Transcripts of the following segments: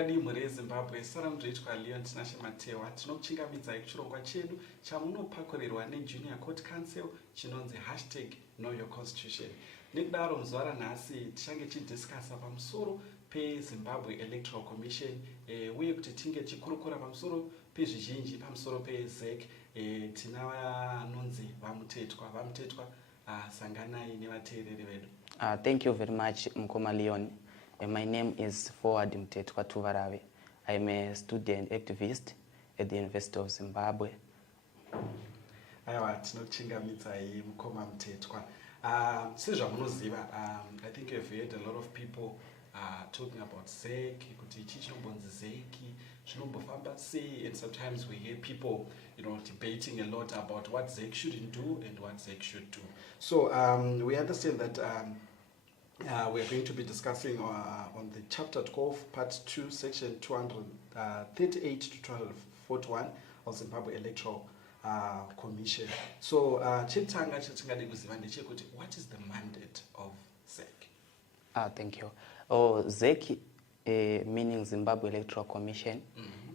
Makadi muri Zimbabwe sara mudzoitwa Leon Tinashe Matewa tinokuchingamidzai kuchirongwa chedu chamunopakurirwa neJunior Court Council chinonzi #KnowYourConstitution. Nekudaro muzuva ranhasi tichange tichidiscussa pamusoro peZimbabwe Electoral Commission uye kuti tinge tichikurukura pamusoro pezvizhinji pamusoro peZEC. Tina vanonzi vamutetwa sanganai nevateereri vedu. Thank you very much, Mkoma Leon. My name is Forward Mtetwa Tuvarave. I'm a student activist at the University of Zimbabwe. Aiwa, tinokuchingamidzai Mukoma Mtetwa. Sezvamunoziva, I think you've heard a lot of people talking about ZEC, kuti ichi chinombonzi ZEC, zvinombofamba sei, and sometimes we hear people, debating a lot about what ZEC shouldn't do and what ZEC should do. So we understand that we are going to be discussing on the chapter 12, part 2, section 238 to 1241 of Zimbabwe Electoral Commission. So, what is the mandate of ZEC? Thank you. ZEC, meaning Zimbabwe Electoral Commission,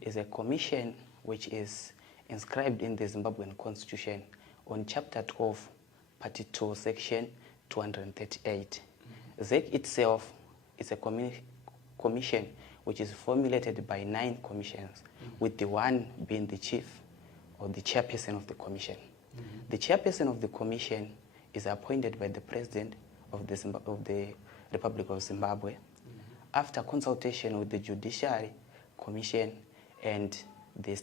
is a commission which is inscribed in the Zimbabwean Constitution on chapter 12, part 2, section 238. ZEC itself is a commission which is formulated by 9 commissions, with the one being the chief or the chairperson of the commission. The chairperson of the commission is appointed by the president of the Republic of Zimbabwe after consultation with the Judiciary Commission and the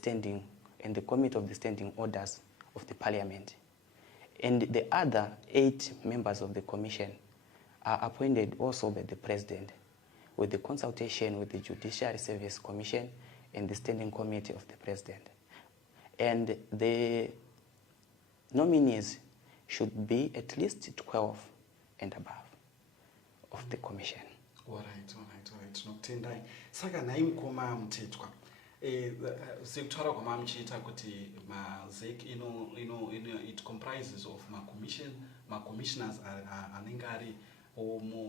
Committee of the Standing Orders of the Parliament. And the other 8 members of the commission are appointed also by the president with the consultation with the Judiciary Service Commission and the Standing Committee of the president. And the nominees should be at least 12 and above of the commission. All right. Tinotendai. Saka nai Mukoma Mtetwa. Sekutara kwama muchiita kuti ZEC it comprises of commissioners anenge ari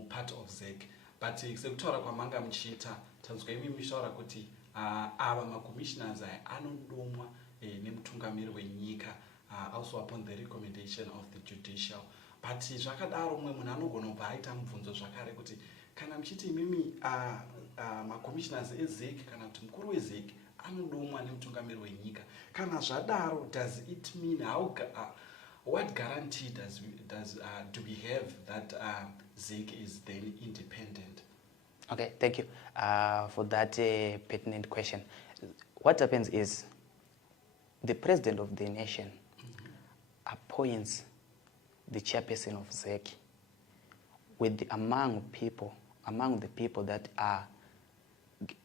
part of ZEC. But sekutara kwamanga muchiita tanzwa imi mishawara kuti ava commissioners anodomwa nemutungamiri wenyika also upon the recommendation of the judicial. But zvakadaro mumwe munhu anogona kubva aita mubvunzo zvakare kuti kana muchiti imimi commissioners eZEC kana kuti mukuru weZEC anodomwa nemutungamiri wenyika, kana zvadaro, does it mean what guarantee do we have that ZEC is then independent? Okay, thank you for that pertinent question. What happens is the president of the nation appoints the chairperson of ZEC with among the people that are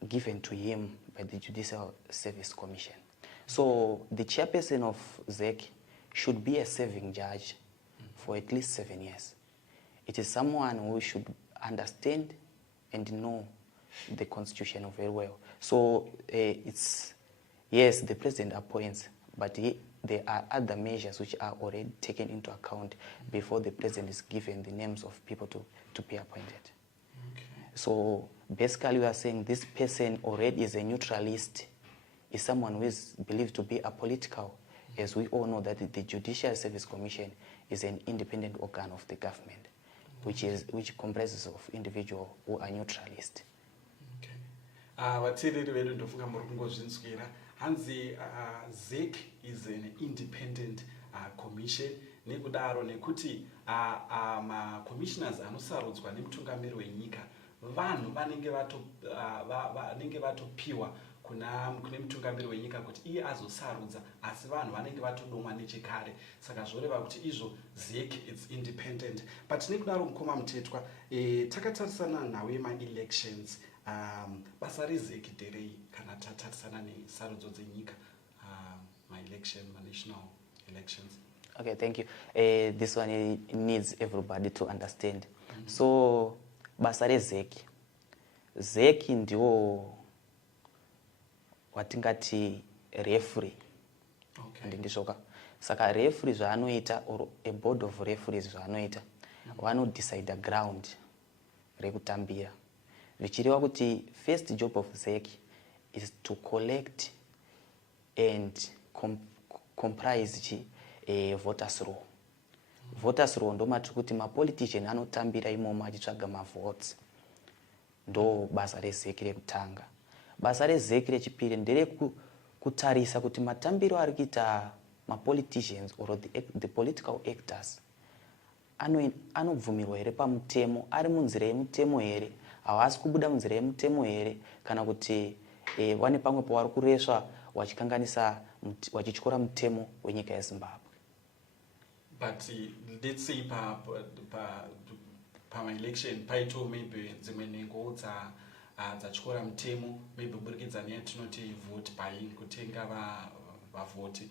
given to him by the Judicial Service Commission. So the chairperson of ZEC should be a serving judge for at least 7 years. It is someone who should understand and know the Constitution very well. So yes, the president appoints, but there are other measures which are already taken into account before the president is given the names of people to be appointed. Okay. So basically we are saying this person already is a neutralist, is someone who is believed to be apolitical, as we all know that the Judicial Service Commission is an independent organ of the government, which comprises of individuals who are neutralist. Okay. Vateereri vedu ndofunga muri kungozvinzwira. Hanzi ZEC is an independent commission. Nekudaro nekuti commissioners anosarudzwa nemutungamiri wenyika vanhu vanenge vatopiwa kune mutungamiri wenyika kuti iye azosarudza, asi vanhu vanenge vatodomwa nechekare. Saka zvoreva kuti izvo ZEC is independent. But nekudaro Mukoma Mtetwa, takatarisana nawo ma-elections, basa reZEC nderei kana tatarisana nesarudzo dzenyika, national elections? Okay, thank you. This one needs everybody to understand. So basa reZEC ndiwo watingati referee. Okay. Ndishoka. Saka referee zvaanoita, or a board of referees zvaanoita, vanodecide ground rekutambira. Vichireva kuti first job of ZEC is to collect and comprise voters roll. Voters roll ndo matiri kuti mapolitician anotambira imomo achitsvaga mavotes. Ndo basa rezeki rekutanga. Basa rezeki rechipiri ndere kutarisa kuti matambiro ari kuita mapoliticians or the political actors anobvumirwa here pamutemo, ari munzira yemutemo here, havasi kubuda munzira yemutemo here, kana kuti vane pamwe pavari kureswa vachikanganisa vachityora mutemo wenyika yeZimbabwe. But let's say pama-election paito maybe dzimwe nhengo dzatyora mutemo, maybe kuburikidza neyatinoti vote buying, kutenga vavhoti.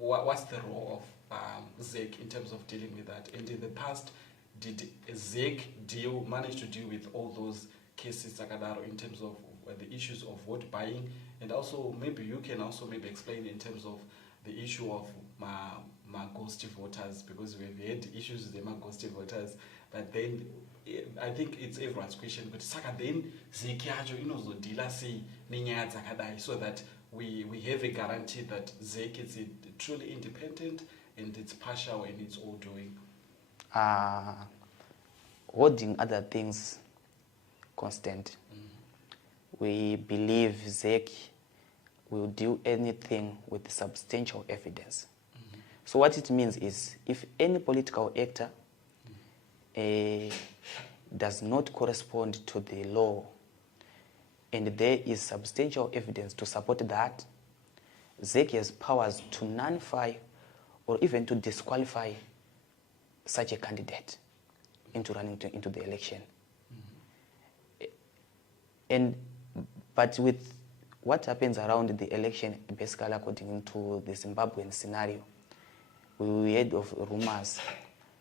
What's the role of ZEC in terms of dealing with that? And in the past, did ZEC manage to deal with all those cases in terms of the issues of vote buying? And also, maybe you can also maybe explain in terms of the issue of ghost voters, because we've had issues with the ghost voters. But then I think it's everyone's question. But saka then ZEC yacho inozodila sei nenyaya dzakadai, so that we have a guarantee that ZEC is truly independent and it's partial in its all doing. Holding other things constant, we believe ZEC will do anything with substantial evidence. So what it means is, if any political actor does not correspond to the law, and there is substantial evidence to support that, ZEC has powers to nullify or even to disqualify such a candidate into running into the election. But with what happens around the election, basically according to the Zimbabwean scenario, we heard of rumors,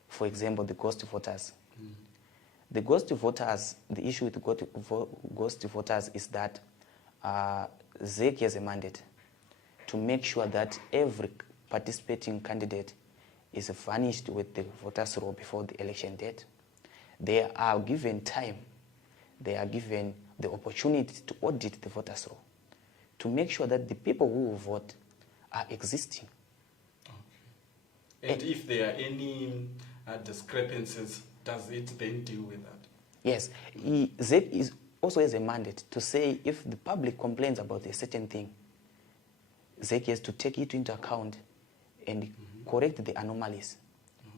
for example, the ghost voters. The ghost voters, the issue with ghost voters is that ZEC has a mandate to make sure that every participating candidate is furnished with the voters roll before the election date. They are given time, they are given the opportunity to audit the voters roll to make sure that the people who will vote are existing. Okay. And if there are any discrepancies, does it then deal with that? Yes. ZEC also has a mandate to say if the public complains about a certain thing, ZEC has to take it into account and correct the anomalies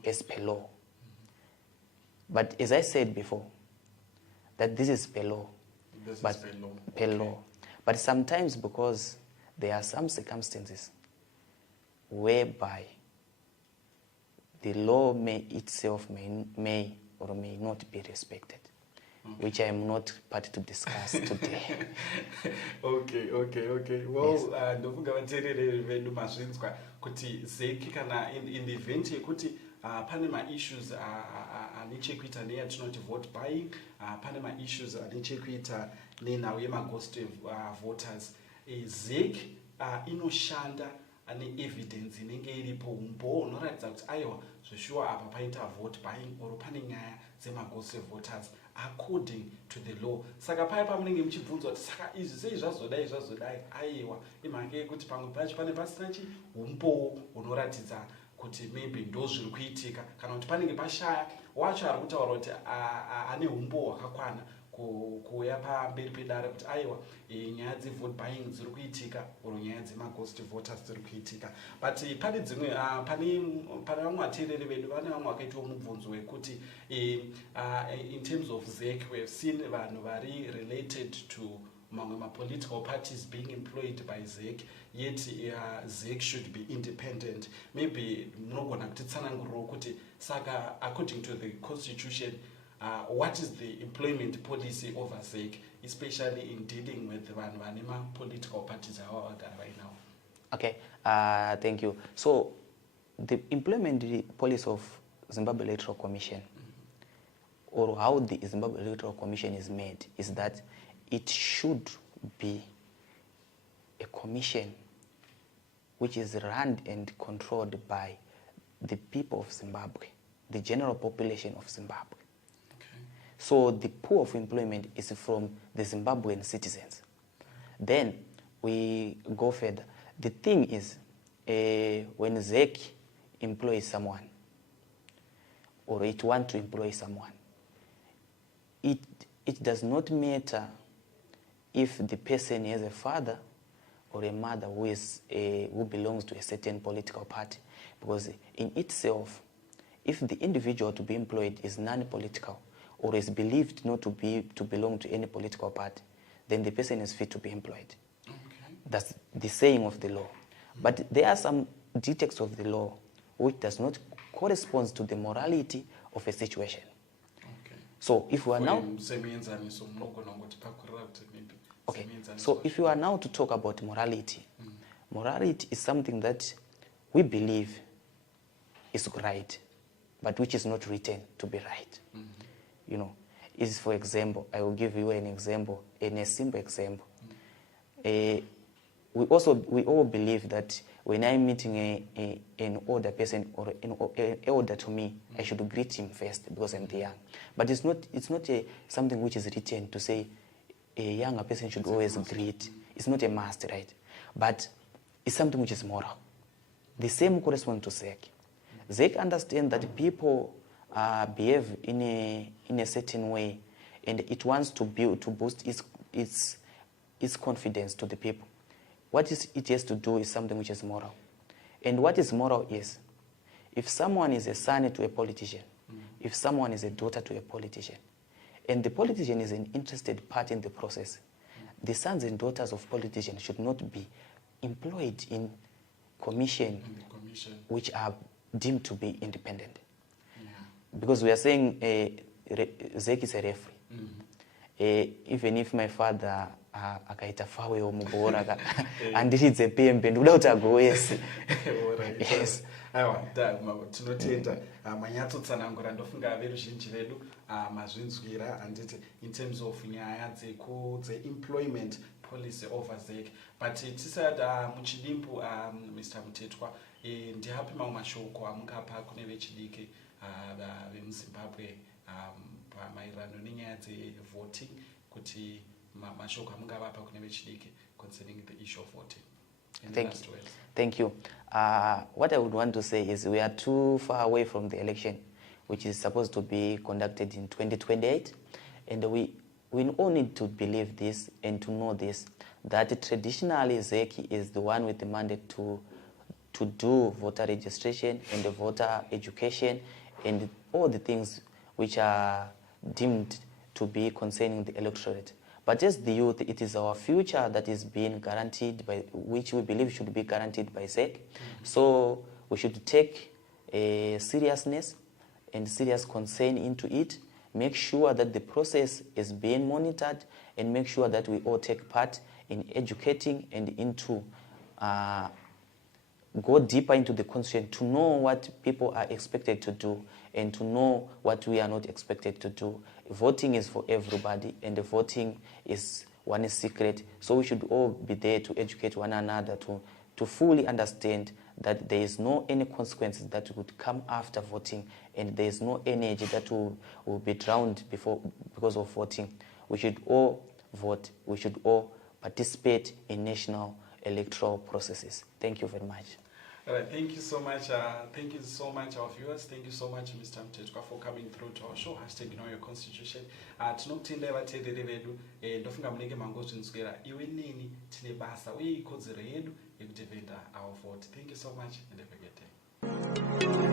as per law. But as I said before, that this is per law. This is per law. Per law. But sometimes, because there are some circumstances whereby the law itself may or may not be respected, which I am not part to discuss today. Okay. Well, ndofunga vateereri vedu mazvinzwa kuti ZEC kana in the event yekuti pane ma-issues anechekuita neyatinoti vote buying, pane ma-issues anechekuita nenhau yema-ghost voters, ZEC inoshanda ne-evidence inenge iripo, umbo unoratidza kuti aiwa zveshuwa apa paita vote buying or pane nyaya dzema-ghost voters according to the law. Saka paya pamunenge muchibvunzwa kuti saka izvi sei zvazodai, aiwa imhaka yekuti pamwe pacho pane pasina umbo unoratidza kuti maybe ndo zviri kuitika, kana kuti panenge pashaya wacho ari kutaura kuti ane umbo hwakakwana kuuya pamberi pedare kuti aiwa nyaya dzevote buying dziri kuitika oro nyaya dzemaghost voters dziri kuitika. But pane dzimwe pane vamwe vateereri vedu vane vamwe vakaitawo mubvunzo wekuti in terms of ZEC we have seen vanhu vari related to mamwe ma-political parties being employed by ZEC, yet ZEC should be independent. Maybe munogona kutitsanangurirawo kuti saka according to the constitution, what is the employment policy over ZEC, especially in dealing with vanhu vane ma-political parties avavagara right now? Okay, thank you. So the employment policy of Zimbabwe Electoral Commission, or how the Zimbabwe Electoral Commission is made, is that it should be a commission which is run and controlled by the people of Zimbabwe, the general population of Zimbabwe. Okay. So the pool of employment is from the Zimbabwean citizens. Then we go further. The thing is, when ZEC employs someone, or it wants to employ someone, it does not matter if the person has a father or a mother who belongs to a certain political party, because in itself, if the individual to be employed is non-political or is believed not to belong to any political party, then the person is fit to be employed. Okay. That's the saying of the law. But there are some details of the law which does not correspond to the morality of a situation. Okay. So if we are now okay, so if you are now to talk about morality, morality is something that we believe is right, but which is not written to be right. You know, is for example, I will give you an example, a simple example. We all believe that when I'm meeting an older person or an elder to me, I should greet him first because I'm the young. But it's not something which is written to say a younger person should always greet. It's not a must, right? But it's something which is moral. The same corresponds to ZEC. ZEC understands that people behave in a certain way, and it wants to boost its confidence to the people. What it has to do is something which is moral. And what is moral is, if someone is a son to a politician, if someone is a daughter to a politician, and the politician is an interested party in the process, the sons and daughters of politicians should not be employed in commission which are deemed to be independent. Yeah. Because we are saying ZEC is a referee. Even if my father akaita fawe omubora andiridze pembe ndoda kuti agoese. Yes. Aiwa, tinotenda manyatsotsanangura ndofunga veruzhinji vedu mazvinzwira anditi in terms of nyaya dze-employment policy over ZEC. But tisada muchidimpu Mr. Mutetwa, ndihapi mamwe mashoko amungapa kune vechidiki vemuZimbabwe maererano nenyaya dze-voting, kuti mashoko amungavapa kune vechidiki concerning the issue of voting? Thank you. What I would want to say is we are too far away from the election, which is supposed to be conducted in 2028. And we all need to believe this and to know this, that traditionally ZEC is the one with the mandate to do voter registration and the voter education and all the things which are deemed to be concerning the electorate. But as the youth, it is our future that is being guaranteed by, which we believe should be guaranteed by ZEC. So we should take seriousness and serious concern into it, make sure that the process is being monitored, and make sure that we all take part in educating and into go deeper into the constitution to know what people are expected to do and to know what we are not expected to do. Voting is for everybody, and the voting is one secret. So we should all be there to educate one another to fully understand that there is no any consequences that would come after voting, and there is no energy that will be drowned because of voting. We should all vote. We should all participate in national electoral processes. Thank you very much. All right, thank you so much. Thank you so much, our viewers. Thank you so much, Mr. Mutetwa, for coming through to our show. #KnowYourConstitution. Tinotenda vateereri vedu ndofunga munenge mangozvinzwira iwe neni tine basa uye ikodzero yedu yekudefenda our vote. Thank you so much and have a good day.